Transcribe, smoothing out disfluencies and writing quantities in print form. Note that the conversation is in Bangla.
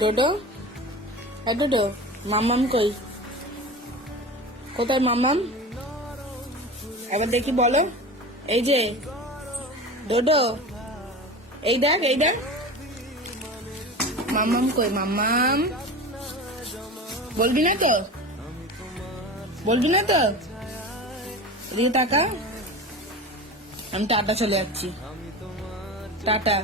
ডোডো, ডোডো, মাম্মাম কই? কোথায় মাম্মাম? এবার দেখি বলো। এই যে ডোডো, এই দেখ, এই দেখ। মাম্মাম কই? মাম্মাম বলবি না তো? বলবি না তো? এদিকে টাকা। আমি টাটা চলে যাচ্ছি। টাটা।